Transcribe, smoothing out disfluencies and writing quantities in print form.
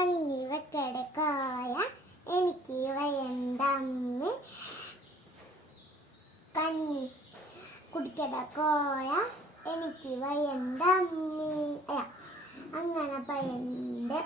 കഞ്ഞി വെക്കട കോയ എനിക്ക് വയണ്ടമ്മ കഞ്ഞി കുടിക്കട കോയ എനിക്ക് വയണ്ടമ്മ അങ്ങനെ പയണ്ട്